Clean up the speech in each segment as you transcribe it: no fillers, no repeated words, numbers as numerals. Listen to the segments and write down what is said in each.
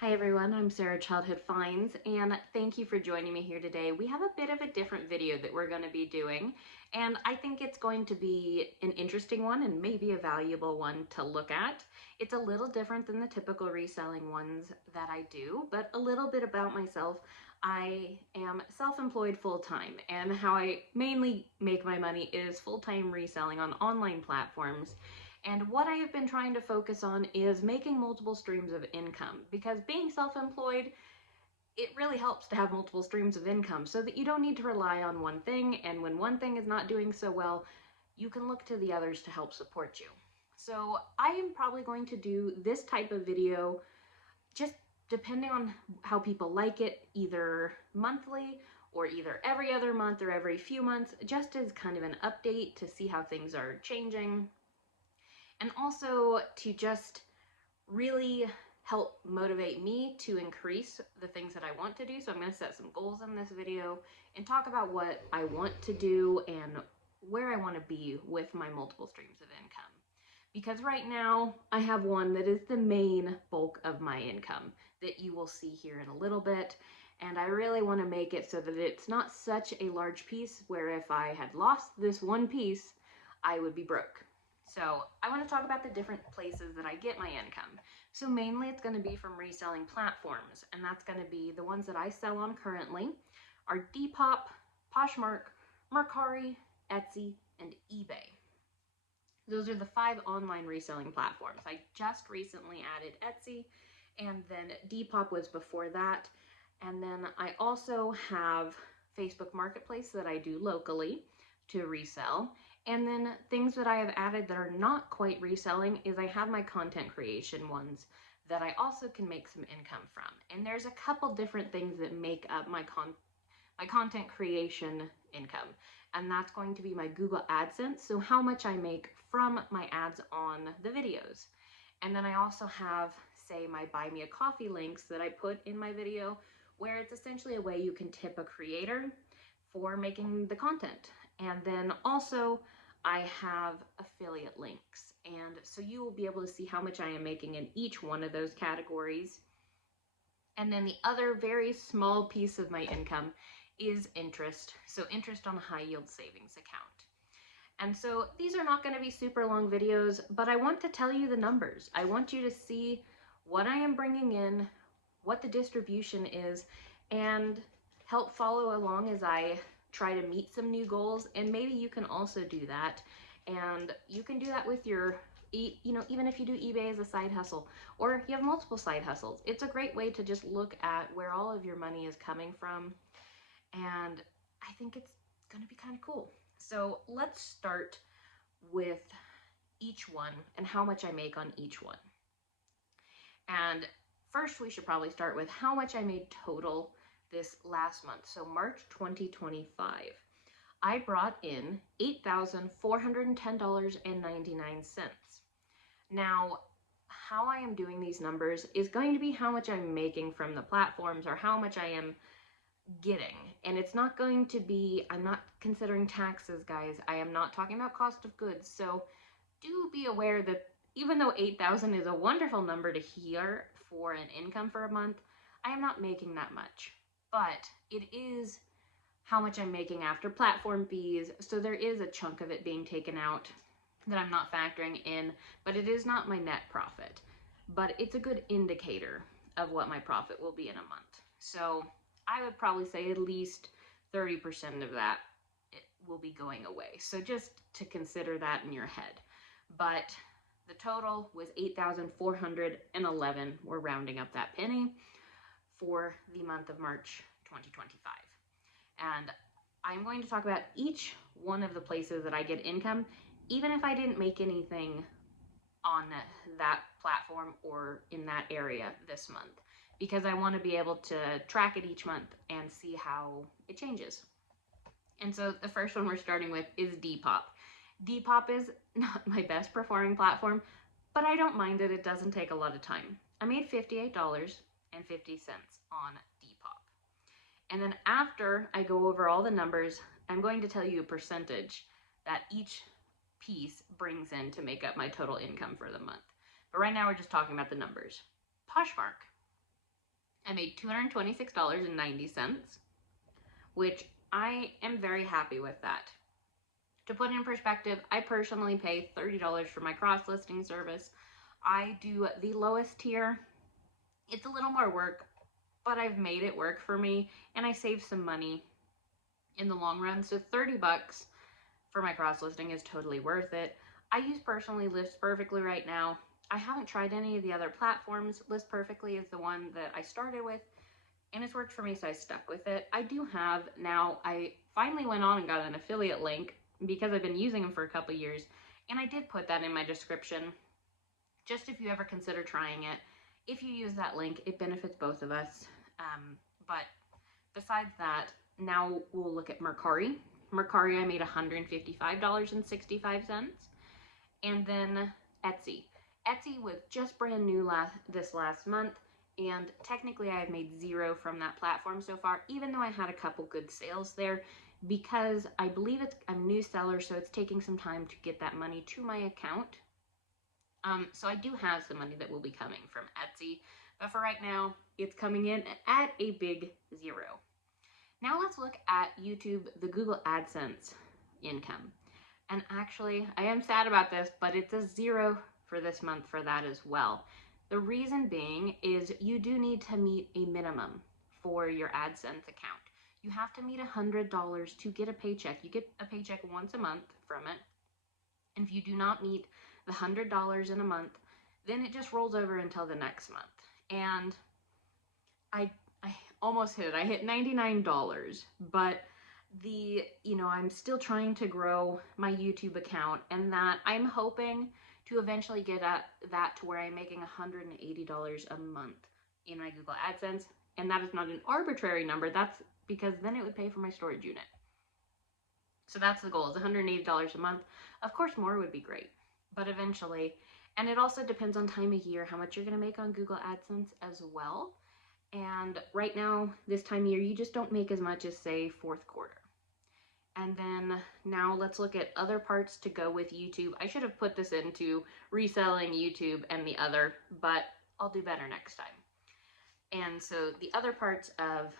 Hi everyone, I'm Sarah, Childhood Finds, and thank you for joining me here today. We have a bit of a different video that we're going to be doing, and I think it's going to be an interesting one and maybe a valuable one to look at. It's a little different than the typical reselling ones that I do, but a little bit about myself. I am self-employed full-time, and how I mainly make my money is full-time reselling on online platforms. And what I have been trying to focus on is making multiple streams of income, because being self-employed, it really helps to have multiple streams of income so that you don't need to rely on one thing, and when one thing is not doing so well, you can look to the others to help support you. So I am probably going to do this type of video just depending on how people like it, either monthly or either every other month or every few months, just as kind of an update to see how things are changing, and also to just really help motivate me to increase the things that I want to do. So I'm going to set some goals in this video and talk about what I want to do and where I want to be with my multiple streams of income. Because right now I have one that is the main bulk of my income that you will see here in a little bit. And I really want to make it so that it's not such a large piece where if I had lost this one piece, I would be broke. So I want to talk about the different places that I get my income. So mainly it's going to be from reselling platforms, and that's going to be the ones that I sell on currently are Depop, Poshmark, Mercari, Etsy, and eBay. Those are the 5 online reselling platforms. I just recently added Etsy, and then Depop was before that. And then I also have Facebook Marketplace that I do locally to resell. And then things that I have added that are not quite reselling is I have my content creation ones that I also can make some income from. And there's a couple different things that make up my content creation income. And that's going to be my Google AdSense, so how much I make from my ads on the videos. And then I also have, say, my Buy Me a Coffee links that I put in my video, where it's essentially a way you can tip a creator for making the content. And then also I have affiliate links. And so you will be able to see how much I am making in each one of those categories. And then the other very small piece of my income is interest. So interest on a high yield savings account. And so these are not going to be super long videos, but I want to tell you the numbers. I want you to see what I am bringing in, what the distribution is, and help follow along as I try to meet some new goals. And maybe you can also do that. And you can do that with your, even if you do eBay as a side hustle, or you have multiple side hustles. It's a great way to just look at where all of your money is coming from. And I think it's going to be kind of cool. So let's start with each one and how much I make on each one. And first, we should probably start with how much I made total this last month. So March 2025, I brought in $8,410.99. Now, how I am doing these numbers is going to be how much I'm making from the platforms or how much I am getting. And it's not going to be, I'm not considering taxes, guys. I am not talking about cost of goods. So do be aware that even though 8,000 is a wonderful number to hear for an income for a month, I am not making that much. But it is how much I'm making after platform fees. So there is a chunk of it being taken out that I'm not factoring in, but it is not my net profit. But it's a good indicator of what my profit will be in a month. So I would probably say at least 30% of that will be going away. So just to consider that in your head. But the total was 8,411. We're rounding up that penny for the month of March 2025. And I'm going to talk about each one of the places that I get income, even if I didn't make anything on that platform or in that area this month, because I want to be able to track it each month and see how it changes. And so the first one we're starting with is Depop. Depop is not my best performing platform, but I don't mind it. It doesn't take a lot of time. I made $58.50 on Depop. And then after I go over all the numbers, I'm going to tell you a percentage that each piece brings in to make up my total income for the month. But right now we're just talking about the numbers. Poshmark. I made $226.90, which I am very happy with that. To put in perspective, I personally pay $30 for my cross-listing service. I do the lowest tier. It's a little more work, but I've made it work for me, and I save some money in the long run. So 30 bucks for my cross-listing is totally worth it. I use Personally List Perfectly right now. I haven't tried any of the other platforms. List Perfectly is the one that I started with, and it's worked for me, so I stuck with it. I do have now, I finally went on and got an affiliate link because I've been using them for a couple years, and I did put that in my description, just if you ever consider trying it. If you use that link, it benefits both of us. But besides that, now we'll look at Mercari. Mercari, I made $155.65. And then Etsy. Etsy was just brand new this last month, and technically I have made zero from that platform so far, even though I had a couple good sales there, because I believe I'm a new seller, so it's taking some time to get that money to my account. So I do have some money that will be coming from Etsy, but for right now, it's coming in at a big zero. Now let's look at YouTube, the Google AdSense income. And actually, I am sad about this, but it's a zero for this month for that as well. The reason being is you do need to meet a minimum for your AdSense account. You have to meet $100 to get a paycheck. You get a paycheck once a month from it. And if you do not meet the $100 in a month, then it just rolls over until the next month. And I almost hit it. I hit $99, but I'm still trying to grow my YouTube account, and that I'm hoping to eventually get at that to where I'm making $180 a month in my Google AdSense. And that is not an arbitrary number. That's because then it would pay for my storage unit. So that's the goal, is $180 a month. Of course, more would be great, but eventually, and it also depends on time of year, how much you're going to make on Google AdSense as well. And right now, this time of year, you just don't make as much as, say, fourth quarter. And then now let's look at other parts to go with YouTube. I should have put this into reselling YouTube and the other, but I'll do better next time. And so the other parts of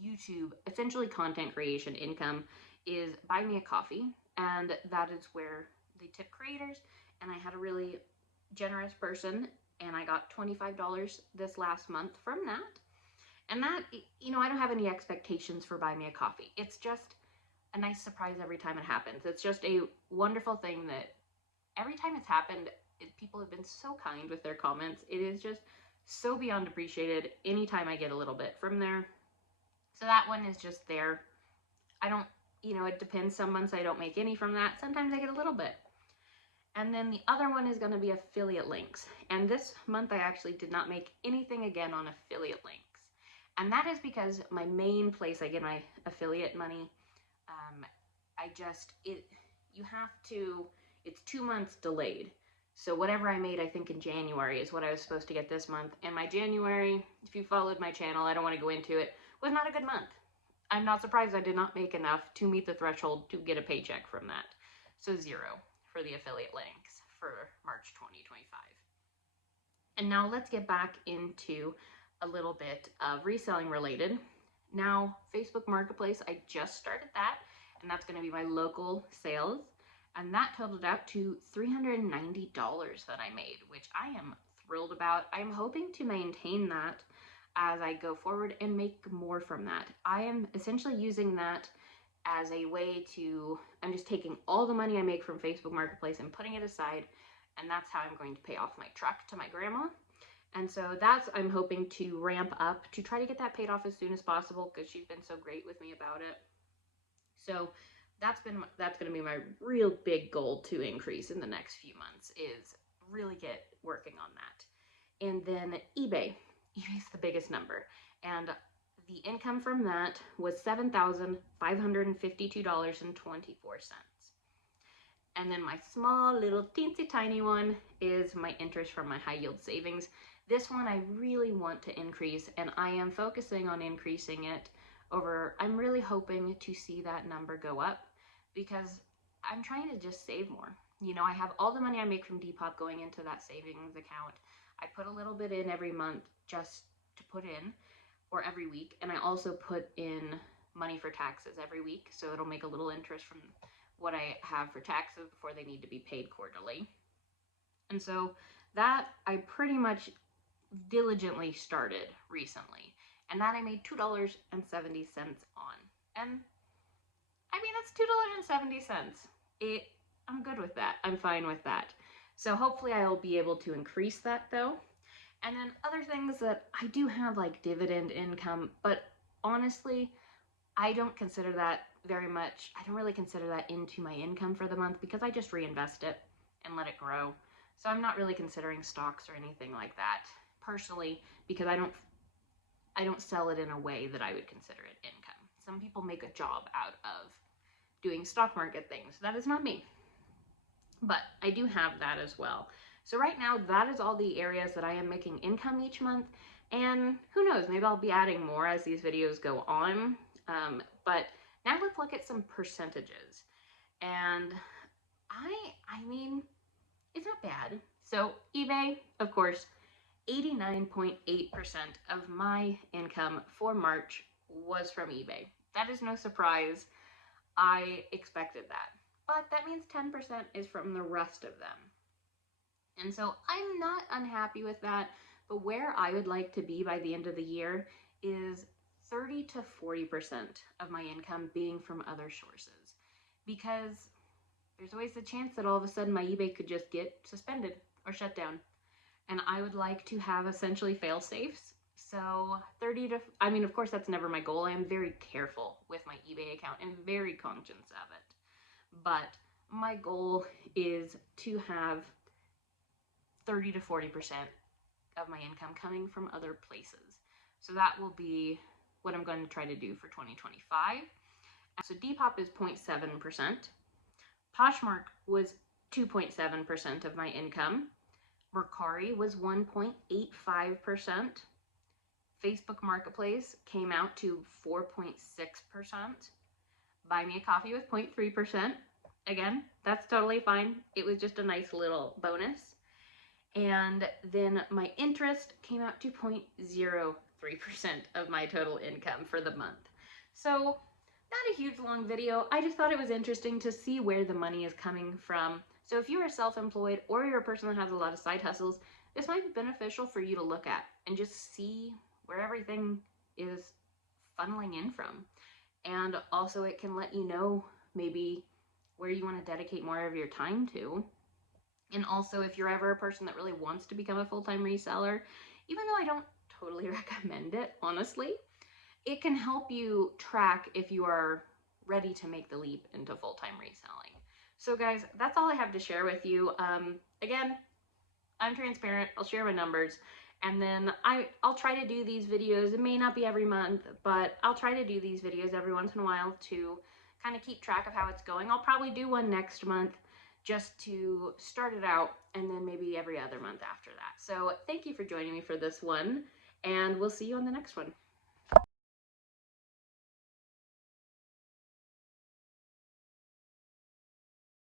YouTube, essentially content creation income, is Buy Me a Coffee. And that is where they tip creators. And I had a really generous person, and I got $25 this last month from that. And that, I don't have any expectations for Buy Me a Coffee. It's just a nice surprise every time it happens. It's just a wonderful thing that every time it's happened, people have been so kind with their comments. It is just so beyond appreciated anytime I get a little bit from there. So that one is just there. I don't, it depends. Some months I don't make any from that. Sometimes I get a little bit. And then the other one is going to be affiliate links. And this month I actually did not make anything again on affiliate links. And that is because my main place I get my affiliate money, it's 2 months delayed. So whatever I made, I think in January, is what I was supposed to get this month. And my January, if you followed my channel, I don't want to go into it, was not a good month. I'm not surprised I did not make enough to meet the threshold to get a paycheck from that. So zero for the affiliate links for March 2025. And now let's get back into a little bit of reselling related. Now, Facebook Marketplace, I just started that, and that's going to be my local sales. And that totaled out to $390 that I made, which I am thrilled about. I'm hoping to maintain that as I go forward and make more from that. I am essentially using that as a way to, I'm just taking all the money I make from Facebook Marketplace and putting it aside, and that's how I'm going to pay off my truck to my grandma. And so I'm hoping to ramp up to try to get that paid off as soon as possible, because she's been so great with me about it. So that's going to be my real big goal to increase in the next few months, is really get working on that. And then eBay. eBay's the biggest number. And the income from that was $7,552.24. And then my small little teensy tiny one is my interest from my high yield savings. This one I really want to increase, and I am focusing on increasing it over, I'm really hoping to see that number go up, because I'm trying to just save more. I have all the money I make from Depop going into that savings account. I put a little bit in every month just to put in, or every week. And I also put in money for taxes every week, so it'll make a little interest from what I have for taxes before they need to be paid quarterly. And so that I pretty much diligently started recently, and that I made $2.70 on. And I mean, that's $2.70. I'm good with that. I'm fine with that. So hopefully I'll be able to increase that though. And then other things that I do have, like dividend income, but honestly, I don't consider that very much. I don't really consider that into my income for the month because I just reinvest it and let it grow. So I'm not really considering stocks or anything like that personally, because I don't sell it in a way that I would consider it income. Some people make a job out of doing stock market things. That is not me. But I do have that as well. So right now, that is all the areas that I am making income each month. And who knows, maybe I'll be adding more as these videos go on. But now let's look at some percentages. And I mean, it's not bad. So eBay, of course, 89.8% of my income for March was from eBay. That is no surprise. I expected that. But that means 10% is from the rest of them. And so I'm not unhappy with that, but where I would like to be by the end of the year is 30 to 40% of my income being from other sources, because there's always the chance that all of a sudden my eBay could just get suspended or shut down. And I would like to have essentially fail safes. So I mean, of course, that's never my goal. I am very careful with my eBay account and very conscious of it. But my goal is to have 30 to 40% of my income coming from other places. So that will be what I'm going to try to do for 2025. So Depop is 0.7%. Poshmark was 2.7% of my income. Mercari was 1.85%. Facebook Marketplace came out to 4.6%. Buy Me a Coffee was 0.3%. Again, that's totally fine. It was just a nice little bonus. And then my interest came out to 0.03% of my total income for the month. So not a huge long video. I just thought it was interesting to see where the money is coming from. So if you are self-employed or you're a person that has a lot of side hustles, this might be beneficial for you to look at and just see where everything is funneling in from. And also it can let you know maybe where you want to dedicate more of your time to. And also, if you're ever a person that really wants to become a full-time reseller, even though I don't totally recommend it, honestly, it can help you track if you are ready to make the leap into full-time reselling. So guys, that's all I have to share with you. Again, I'm transparent. I'll share my numbers. And then I'll try to do these videos. It may not be every month, but I'll try to do these videos every once in a while to kind of keep track of how it's going. I'll probably do one next month just to start it out, and then maybe every other month after that. So thank you for joining me for this one, and we'll see you on the next one.